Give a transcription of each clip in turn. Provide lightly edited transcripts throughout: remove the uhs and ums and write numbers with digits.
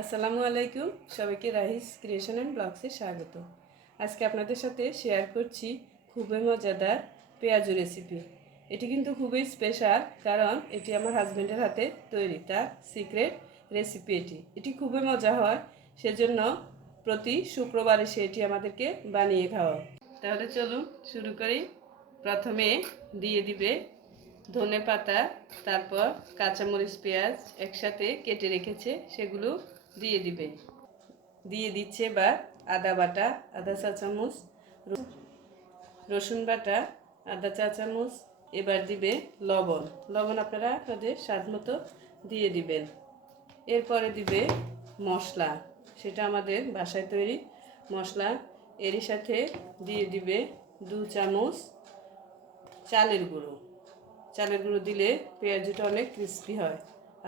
আসসালামু আলাইকুম, সবাইকে রাহিস ক্রিয়েশন অ্যান্ড ব্লগসে স্বাগত। আজকে আপনাদের সাথে শেয়ার করছি খুবই মজাদার পেঁয়াজু রেসিপি। এটি কিন্তু খুবই স্পেশাল, কারণ এটি আমার হাজব্যান্ডের হাতে তৈরি, তার সিক্রেট রেসিপি। এটি খুবই মজা হয়, সেজন্য প্রতি শুক্রবারে সে এটি আমাদেরকে বানিয়ে খাওয়া। তাহলে চলুন শুরু করি। প্রথমে দিয়ে দিবে ধনে পাতা, তারপর কাঁচামরিচ, পেঁয়াজ একসাথে কেটে রেখেছে সেগুলো দিয়ে দিবে। দিয়ে দিচ্ছে এবার আদা বাটা আধা চা চামচ, রসুন বাটা আধা চা চামচ। এবার দিবে লবণ। লবণ আপনারা আপনাদের স্বাদ মতো দিয়ে দিবেন। এরপরে দিবে মশলা, সেটা আমাদের বাসায় তৈরি মশলা। এরই সাথে দিয়ে দিবে 2 চামচ চালের গুঁড়ো। চালের গুঁড়ো দিলে পেঁয়াজটা অনেক ক্রিস্পি হয়,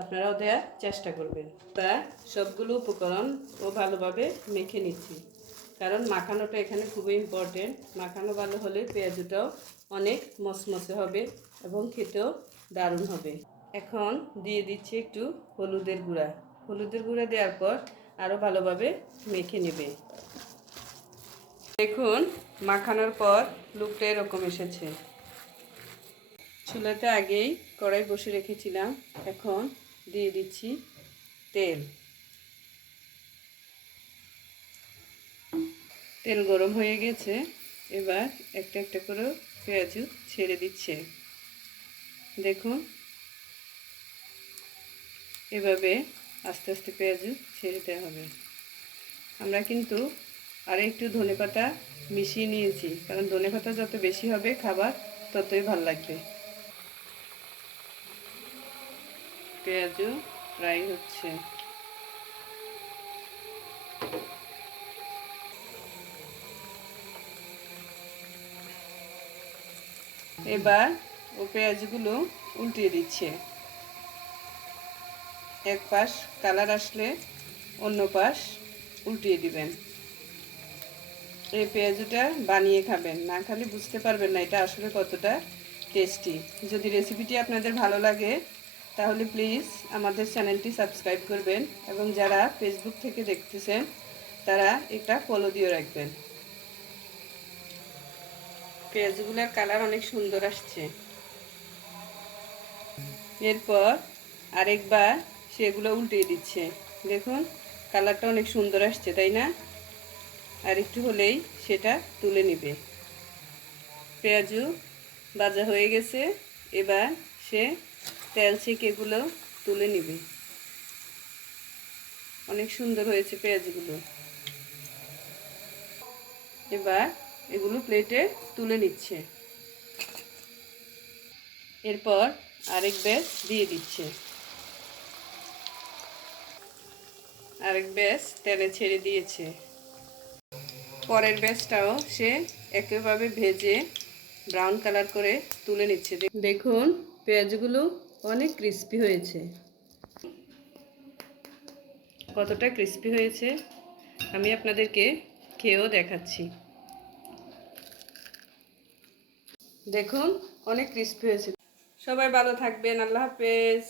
আপনারাও দেওয়ার চেষ্টা করবেন। তা সবগুলো উপকরণ ও ভালোভাবে মেখে নিচ্ছি, কারণ মাখানোটা এখানে খুবই ইম্পর্টেন্ট। মাখানো ভালো হলে পেঁয়াজটাও অনেক মচমচে হবে এবং খেতেও দারুণ হবে। এখন দিয়ে দিচ্ছি একটু হলুদের গুঁড়া। হলুদের গুঁড়া দেওয়ার পর আরও ভালোভাবে মেখে নেবে। দেখুন, মাখানোর পর লুকটা এরকম এসেছে। চুলাতে আগেই কড়াই বসে রেখেছিলাম, এখন দিয়ে দিচ্ছি তেল। তেল গরম হয়ে গেছে, এবার একটা একটা করে পেঁয়াজু ছেড়ে দিচ্ছে। দেখুন, এভাবে আস্তে আস্তে পেঁয়াজু ছেড়ে দিতে হবে। আমরা কিন্তু আর একটু ধনেপাতা মিশিয়ে নিয়েছি, কারণ ধনেপাতা যত বেশি হবে খাবার ততই ভালো লাগবে। পেঁয়াজু ফ্রাই হচ্ছে। এবার ও পেঁয়াজগুলো উল্টিয়ে দিচ্ছে। এক পাশ কালার আসলে অন্য পাশ উল্টিয়ে দিবেন। এই পেঁয়াজুটা বানিয়ে খাবেন, না খালি বুঝতে পারবেন না এটা আসলে কতটা টেস্টি। যদি রেসিপিটি আপনাদের ভালো লাগে তাহলে প্লিজ আমাদের চ্যানেলটি সাবস্ক্রাইব করবেন, এবং যারা ফেসবুক থেকে দেখতেছেন তারা একটা ফলো দিয়ে রাখবেন। পেঁয়াজগুলোর কালার অনেক সুন্দর আসছে। এরপর আরেকবার সেগুলো উল্টিয়ে দিচ্ছে। দেখুন, কালারটা অনেক সুন্দর আসছে, তাই না? আর একটু হলেই সেটা তুলে নেবে। পেঁয়াজু ভাজা হয়ে গেছে, এবার সে তেল ছেঁকে এগুলো তুলে নেবে। অনেক সুন্দর হয়েছে পেঁয়াজগুলো। এবার এগুলো প্লেটে তুলে নিচ্ছে। এরপর আরেক ব্যাচ দিয়ে দিচ্ছে। আরেক ব্যাচ তেলে ছেড়ে দিয়েছে। পরের ব্যাচটাও সে একইভাবে ভেজে ব্রাউন কালার করে তুলে নিচ্ছে। দেখুন, পেঁয়াজগুলো অনেক ক্রিস্পি হয়েছে। কতটা ক্রিস্পি হয়েছে আমি আপনাদেরকে খেয়েও দেখাচ্ছি। দেখুন, অনেক ক্রিস্পি হয়েছে। সবাই ভালো থাকবেন। আল্লাহ হাফেজ।